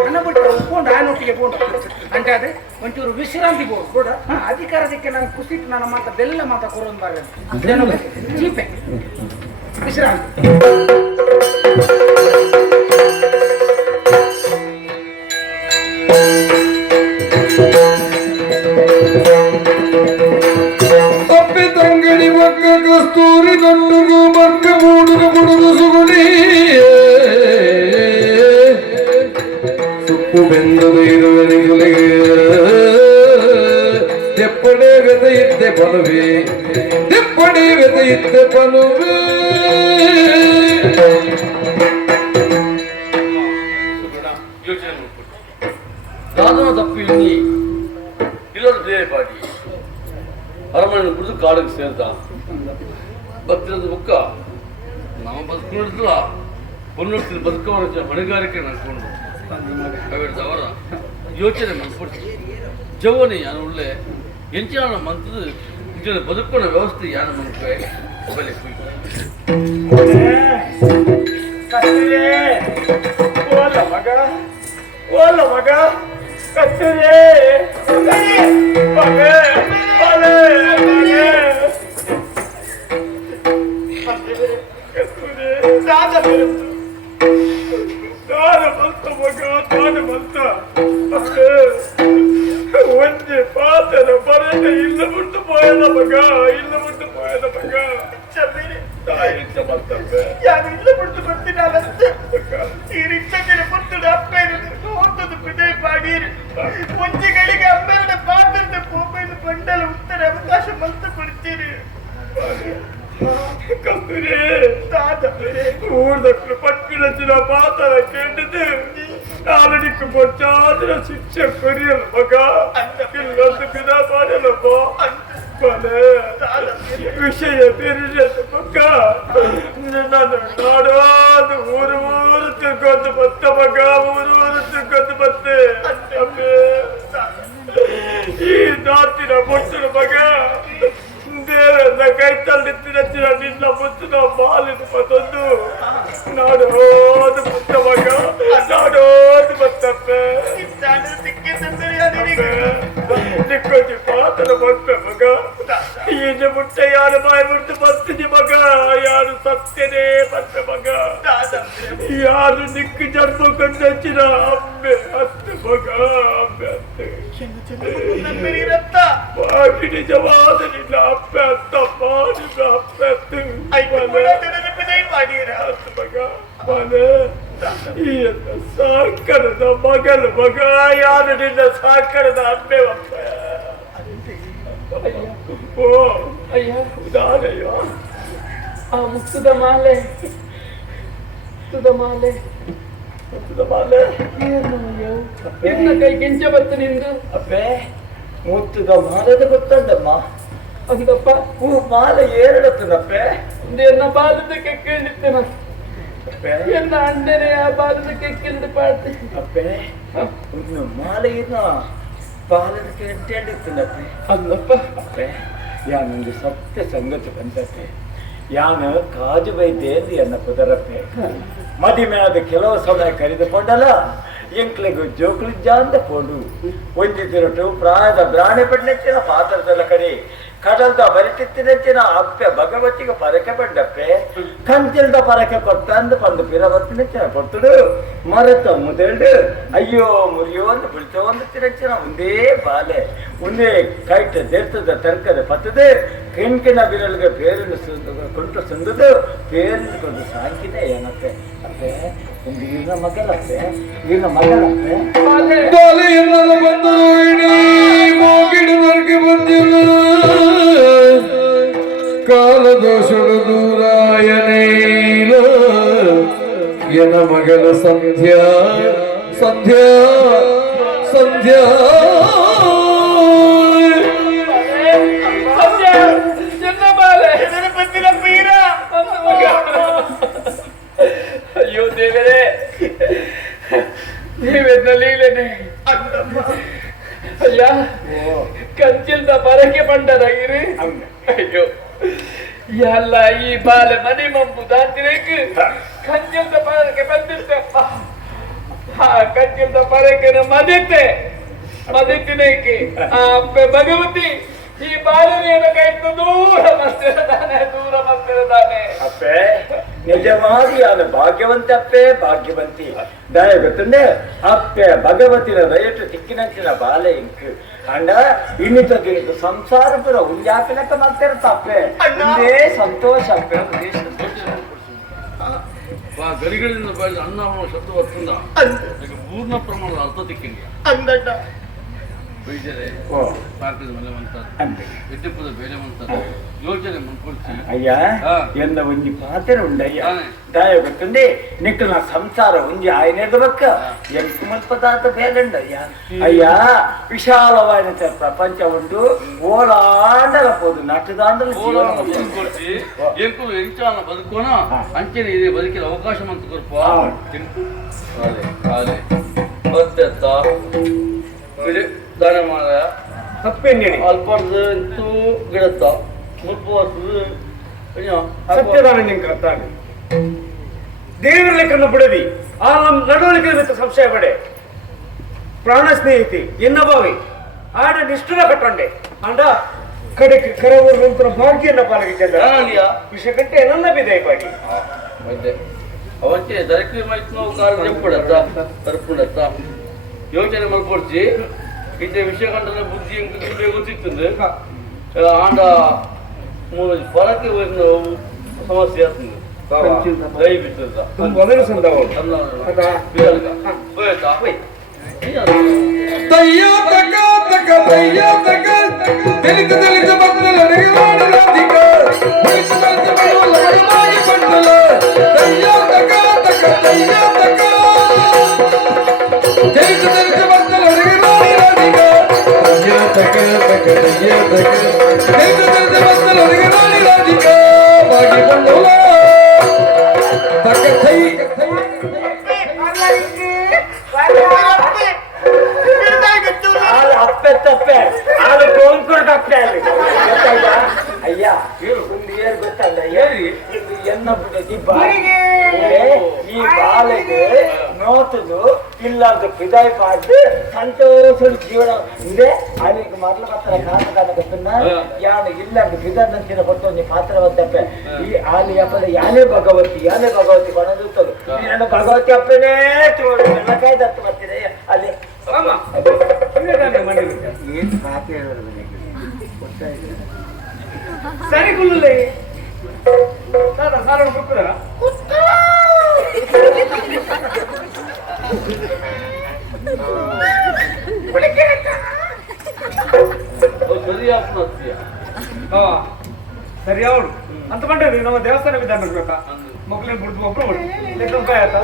ಅನ್ನ ಬಿಟ್ಟರೆ ಉಪ್ಕೊಂಡು ಆನೊಟ್ಟಿಗೆ ಬೋಂಡ అంటే ಅದೇ ಒಂಚೂರು ವಿಶ್ರಾಂತಿ ಬೋದು ಕೂಡ ಅಧಿಕಾರದಕ್ಕೆ ನಾನು ಕುಸಿಟ್ಟು ನನ್ನ ಮಾತ ಬೆಲ್ಲ ಮಾತ ಕೊರೋದು ಬಾರ ಚೀಪೆ ವಿಶ್ರಾಂತಿ ತಂಗಡಿ ಮಕ್ಕ ಕಸ್ತೂರಿ ಗಂಡುಗು ಮಕ್ಕ ಮೂಡುಗ ಮುಡುಗು ಸುಗುಡಿ ಸುಪ್ಪು ಬೆಂದದು ಇರುವೆನಿಗುಲಿಗೆ ತೆಪ್ಪಡೆ ವ್ಯತ ಇದ್ದೆ ಪನುವೆ ತೆಪ್ಪಡೆ ವ್ಯತ ಇದ್ದೆ ಪನುವೆ ಸಾಧನ ತಪ್ಪಿ ಇಲ್ಲೊಂದು ಬೇರೆ ಪಾಟಿ ಅರಮನೆ ಕುಡಿದು ಕಾಡಿಗೆ ಸೇರ್ತ ಬತ್ತಿರದ ಬುಕ್ಕ ನಾವು ಬದುಕೊಂಡಿರ್ತಿಲ್ಲ ಪೊನ್ನೊಡ್ತಿನ ಬದುಕವರ ಹೊಣೆಗಾರಿಕೆ ನಡ್ಕೊಂಡು ಅವರ ಯೋಚನೆ ಮಾಡ್ಕೊಡ್ತೀವಿ ಜವನಿ ಯಾನು ಒಳ್ಳೆ ಎಂಚಿನ ಮಂತದ ಇಂಚಿನ ಬದುಕೋಣ ವ್ಯವಸ್ಥೆ ಯಾನ ಮನಕ್ಕೆ ಬೆಲೆ ಓಲ ಮಗ ಕತ್ತರೆ ಮಗ ಒಂದೇ ಪಾತ್ರ ಬರಕ ಇಲ್ಲ ಬಿಟ್ಟು ಪೋಯದ ಮಗ ಇಲ್ಲ ಬಿಟ್ಟು ಪೋಯದ ಮಗ ಯಾರು ಇಲ್ಲ ಬಿಟ್ಟು ಬರ್ತೀನಿ ಈ ರಿಕ್ಷಕ್ಕೆ ಬರ್ತಡ ಅಪ್ಪ ಓದದು ಬಿಡೇ ಪಾಡೀರಿ ಒಂಜಿಗಳಿಗೆ ಅಮ್ಮೆರಡ ಪಾತ್ರದ ಕೋಪೆಯನ್ನು ಬಂಡಲ ಉತ್ತರ ಅವಕಾಶ ಮಲ್ತ ಕೊಡ್ತೀರಿ ಕಸ್ತೂರಿ ಊರ್ದಕ್ಕೂ ಪಟ್ಕಿನ ಪಾತ್ರ ಕೇಳಿದ್ದು ಕಾಲಡಿக்கு பொச்சாதிர ಶಿಕ್ಷೆ ಕೊರಿಯಲ್ಲ ಮಗ ಇಲ್ಲೊಂದು ಬಿದ ಮಾಡಲ್ಲಪ್ಪ ವಿಷಯ ಬೇರೆ ಮಗ ನಾನು ನಾಡೋದು ಊರು ತಿರ್ಕೊಂಡು ಬತ್ತ ಮಗ ಊರು ತಿರ್ಕೊಂಡು ಬತ್ತೆ ಈ ನಾತಿನ ಮುಟ್ಟಿನ ಮಗ ದೇವರ ಕೈ ತಳ್ಳಿತ್ತಿನ ನಿನ್ನ ಮುತ್ತಿನ ಬಾಲಿನ ಮತ್ತೊಂದು ನಾಡೋದು ಮುತ್ತ ಮಗ ನಾಡೋದು ಮತ್ತಪ್ಪೆ ನಿಕ್ಕೋತಿ ಪಾತ್ರ ಬಂತ ಮಗ ಈಜ ಮುಟ್ಟ ಯಾರು ಬಾಯಿ ಮುಟ್ಟು ಬರ್ತೀನಿ ಮಗ ಯಾರು ಸತ್ಯನೇ ಬಂತ ಮಗ ಯಾರು ನಿಕ್ಕು ಜನ್ಮ ಕಂಡಚ್ಚಿನ ಅಮ್ಮೆ ಹತ್ತು ಮಗ ಅಮ್ಮೆ ಹತ್ತು ಬಾಗಿ ನಿಜವಾದ ನಿನ್ನ ಅಪ್ಪೆ ಹತ್ತಪ್ಪ ನಿನ್ನ ಅಪ್ಪೆ ಹತ್ತು ಮಗ ಈ ಸಾಕರದ ಮಗಲು ಮಗ ಯಾರು ನಿನ್ನ ಸಾಕರದ ಅಮ್ಮೆ ಅಪ್ಪ ಓ ಅಯ್ಯ ಉದಾಹರಣೆಯ ಆ ಮುತ್ತದ ಮಾಲೆ ಮುತ್ತದ ಮಾಲೆ ಮುತ್ತದ ಮಾಲೆ ಎನ್ನ ಕೈ ಕೆಂಚ ಬತ್ತು ನಿಂದು ಅಪ್ಪೆ ಮುತ್ತದ ಮಾಲೆದ ಗೊತ್ತಂಡಮ್ಮ ಅಂದಪ್ಪ ಹೂ ಮಾಲೆ ಏರಡತ್ತನಪ್ಪೆ ಎನ್ನ ಬಾಲದಕ್ಕೆ ಕೇಳಿತ್ತೇನ ಎನ್ನ ಅಂಡನೆ ಆ ಬಾಲದಕ್ಕೆ ಕೇಳಿದ ಪಾಡ್ತಿ ಅಪ್ಪೆ ಒಂದು ಮಾಲೆಯಿನ ಬಾಲದಕ್ಕೆ ಎಂಟೇಳಿತ್ತನಪ್ಪೆ ಅಂದಪ್ಪ ಅಪ್ಪೆ ಯಾನೊಂದು ಸತ್ಯ ಸಂಗತಿ ಬಂದತ್ತೆ ಯಾನ ಕಾಜು ಬೈದೇಂದು ಎನ್ನ ಕುದರಪ್ಪೆ ಮದಿಮೆ ಆದ ಕೆಲವು ಸಮಯ ಕರೆದುಕೊಂಡಲ್ಲ ಎಂಕ್ಲೆಗೂ ಜೋಕುಳು ಜಾಂದ ಪೋಡು ಒಂದಿದ್ದಿರಟು ಪ್ರಾಯದ ಬ್ರಾಣೆ ಪಡ್ನೆಚ್ಚಿನ ಪಾತ್ರದಲ್ಲ ಕಡೆ ಕಡಲ್ದ ಬರಿಟಿತ್ತಿನೆಚ್ಚಿನ ಅಪ್ಪೆ ಭಗವತಿಗೆ ಪರಕೆ ಪಡ್ಡಪ್ಪೆ ಕಂಚಿಲ್ದ ಪರಕೆ ಕೊಟ್ಟಂದು ಪಂದು ಪಿರವತ್ತಿನೆಚ್ಚಿನ ಕೊಟ್ಟುಡು ಮರೆತ ಮುದೆಲ್ಡು ಅಯ್ಯೋ ಮುರಿಯೋ ಅಂತ ಬಿಳ್ತೋ ಒಂದು ತಿನೆಚ್ಚಿನ ಒಂದೇ ಬಾಲೆ ಒಂದೇ ಕೈಟ ದೇರ್ತದ ತರ್ಕದ ಪತ್ತದು ಕೆಂಕಿನ ಬಿರಲ್ಗೆ ಪೇರನ್ನು ಕೊಂಟು ಸುಂದದು ಪೇರನ್ನು ಕೊಂಡು ಸಾಕಿದೆ ಏನಪ್ಪೆ ಅಪ್ಪೆ ಒಂದು ಈಗಿನ ಮಗಲಪ್ಪೆ ಈಗಿನ ಮಗಲಪ್ಪೆ ಬಂದರು ಇಡೀ ಮೋಗಿಡುವರ್ಗೆ ಬಂದಿಲ್ಲ ಕಾಲದೋಷಡು ದೂರಾಯನೇಲ ಎನ ಮಗಲ ಸಂಧ್ಯಾ ಸಂಧ್ಯಾ ಸಂಧ್ಯಾ ಅಯ್ಯೋ ದೇವರೇ ನೀವೆನ್ನ ಲೀಲೆನೆ ಅಯ್ಯ ಕಂಚಿಲ್ದ ಪರಕೆ ಪಂಡದಾಗಿರಿ ಅಯ್ಯೋ ಎಲ್ಲ ಈ ಬಾಲೆ ಮನೆ ಮಂಬು ದಾತಿರೇಕ್ ಕಂಚಿಲ್ದ ಪರಕೆ ಬಂದಿರ್ತ ಕಚ್ಚಿಲ್ದ ಪರಕೆನ ಮದಿತ್ತಿನೈಕಿ ಅಪ್ಪೆ ಭಗವತಿ ಈ ಬಾಲನೆಯನ್ನು ಕೈತು ದೂರ ಮಸ್ತಿರದಾನೆ ಅಪ್ಪೆ ನಿಜವಾಗಿ ಅದು ಭಾಗ್ಯವಂತಿ ಅಪ್ಪೆ ಭಾಗ್ಯವಂತಿ ದಯ ಗೊತ್ತುಂಡೆ ಅಪ್ಪೆ ಭಗವತಿನ ದಯಟು ತಿಕ್ಕಿನಂಚಿನ ಬಾಲೆ ಇಂಕ್ ಅಂಡ ಇನ್ನಿತ ದಿನದ ಸಂಸಾರ ಪುರ ಉಂಜಾಪಿನಕ್ಕ ಮಾಡ್ತಿರತ್ತ ಅಪ್ಪೆ ಇದೇ ಸಂತೋಷ ಅಪ್ಪೆ ಗರಿಗಳಿಂದ ಬೆಳೆದ ಅನ್ನ ಶಬ್ದ ವರ್ತುಂದ ಪೂರ್ಣ ಪ್ರಮಾಣದ ಅರ್ಥ ದಿಕ್ಕಿಂದ ಅಂದಟ ಬೈದರೆ ಪಾಕದ ಮಲೆವಂತದ್ದು ವಿದ್ಯುಪದ ಬೇಲೆವಂತದ್ದು ಯೋಚನೆ ಮುನ್ಕೊಡ್ಸಿ ಅಯ್ಯ ಎನ್ನ ಒಂಜಿ ಪಾತ್ರ ಉಂಡಯ್ಯ ದಯ ಗೊತ್ತುಂಡೆ ನಿಕ್ಕನ ಸಂಸಾರ ಒಂಜಿ ಆಯ್ನೆದ ಬಕ್ಕ ಎಂಟು ಮಲ್ಪದಾತ ಬೇಗಂಡಯ್ಯ ಅಯ್ಯ ವಿಶಾಲವಾದ ಪ್ರಪಂಚ ಉಂಟು ಓಲಾಂಡಲ ಪೋದು ನಟದಾಂಡಲ ಮುನ್ಕೊಡ್ಸಿ ಎಂಕುಲು ಎಂಚಾನ ಬದುಕೋಣ ಅಂಚೆನೆ ಇದೆ ಬದುಕಿನ ಅವಕಾಶ ಮಂತ ಕೊರ್ಪ ಕಾಲೆ ಮತ್ತೆತ್ತ ದಾನ ಮಾಡ ತಪ್ಪೇನೇಳಿ ಅಲ್ಪರ್ದು ಇಂತೂ ಗಿಡತ್ತ ಮುಪ್ಪತ್ತು ಸತ್ಯದಾನ ನಿಂಗೆ ಕರ್ತಾನೆ ದೇವರ ಲೆಕ್ಕನ ಬಿಡದಿ ಆ ನಮ್ಮ ನಡವಳಿಕೆ ಮತ್ತು ಸಂಶಯ ಪಡೆ ಪ್ರಾಣ ಸ್ನೇಹಿತಿ ಎನ್ನಬಾವಿ ಆಡ ನಿಷ್ಠುರ ಕಟ್ಟಂಡೆ ಅಂಡ ಕಡೆಗೆ ಕರವರು ನಂತರ ಭಾಗ್ಯನ ಪಾಲಕಿದ್ದ ವಿಷಯ ಕಟ್ಟೆ ನನ್ನ ಬಿದಯವಾಗಿ ಅವಕ್ಕೆ ದರಕಿ ಮೈತ್ನೋ ಕಾಲ ನೆಂಪುಡತ್ತ ತರ್ಪುಡತ್ತ ಯೋಚನೆ ಮಲ್ಪೊಡ್ಸಿ ಇತ್ತೆ ವಿಷಯ ಕಂಡ ಬುದ್ಧಿ ಗೊತ್ತಿತ್ತು ಆಂಡ ಫಲಕ್ಕೆ ಸಮಸ್ಯೆ ಆಗ್ತದೆ ದೈ ಬಿತ್ತದ ಮೊದಲು ಸಂದವರು ತಯ್ಯ ತಕ ತಕ ತಯ್ಯ ತಕ ತಿಳಿದು ತಿಳಿದು ಬಂದಲ ರಾಧಿಕ ತಿಳಿದು ತಿಳಿದು ಬಂದಲ ಮಗನಾಗಿ ಬಂದಲ ತಯ್ಯ ತಕ ತಕ ತಯ್ಯ ತಕ ತಿಳಿದು ತಿಳಿದು ಬಂದಲ ರಾಧಿಕ ತಯ್ಯ ತಕ ತಕ ತಯ್ಯ ತಕ ತಿಳಿದು ತಿಳಿದು ಬಂದಲ ರಾಧಿಕ ವಾಗಿ ಬಂದಲ ತಕ ತೈ ಅಪ್ಪೆ ತಪ್ಪೆ ಅದು ಗೋಂಕುರ್ಗ ಅಪ್ಪೆ ಅಲ್ಲಿ ಗೊತ್ತಾಯ್ತಾ ಅಯ್ಯ ಒಂದು ಏರ್ ಗೊತ್ತಲ್ಲ ಎನ್ನ ಬಿಡದಿ ಈ ಬಾಲೆಗೆ ನೋತದು ಇಲ್ಲಾರ್ದು ಪಿದಾಯಿ ಮಾಡಿ ಸಂತೋಷ ಜೀವನ ಇದೆ ಅಲ್ಲಿಗೆ ಮೊದಲು ಮಾತ್ರ ಕಾರಣ ಗೊತ್ತನ್ನ ಯಾನು ಇಲ್ಲಾರ್ದು ಬಿದಂತಿನ ಕೊಟ್ಟು ನೀ ಪಾತ್ರವಂತಪ್ಪೆ ಈ ಆಲಿ ಅಪ್ಪನ ಯಾನೇ ಭಗವತಿ ಕೊನದುತ್ತದು ನನ್ನ ಭಗವತಿ ಅಪ್ಪನೇ ಎಲ್ಲ ಕಾಯ್ದತ್ತು ಬರ್ತೀನಿ ಅಲ್ಲಿ ಸರಿ ಕುಲ್ಲೇ ಸಾರಣ ಕೊಡ್ತಾರ ಸರಿ ಅವಳು ಅಂತ ಬಂದ್ರೆ ನಮ್ಮ ದೇವಸ್ಥಾನ ವಿಧಾನ ಬೇಕಾ ಮಕ್ಕಳನ್ನ ಬಿಡ್ತು ಒಬ್ರು ಲೆಕ್ಕ ಆಯ್ತಾ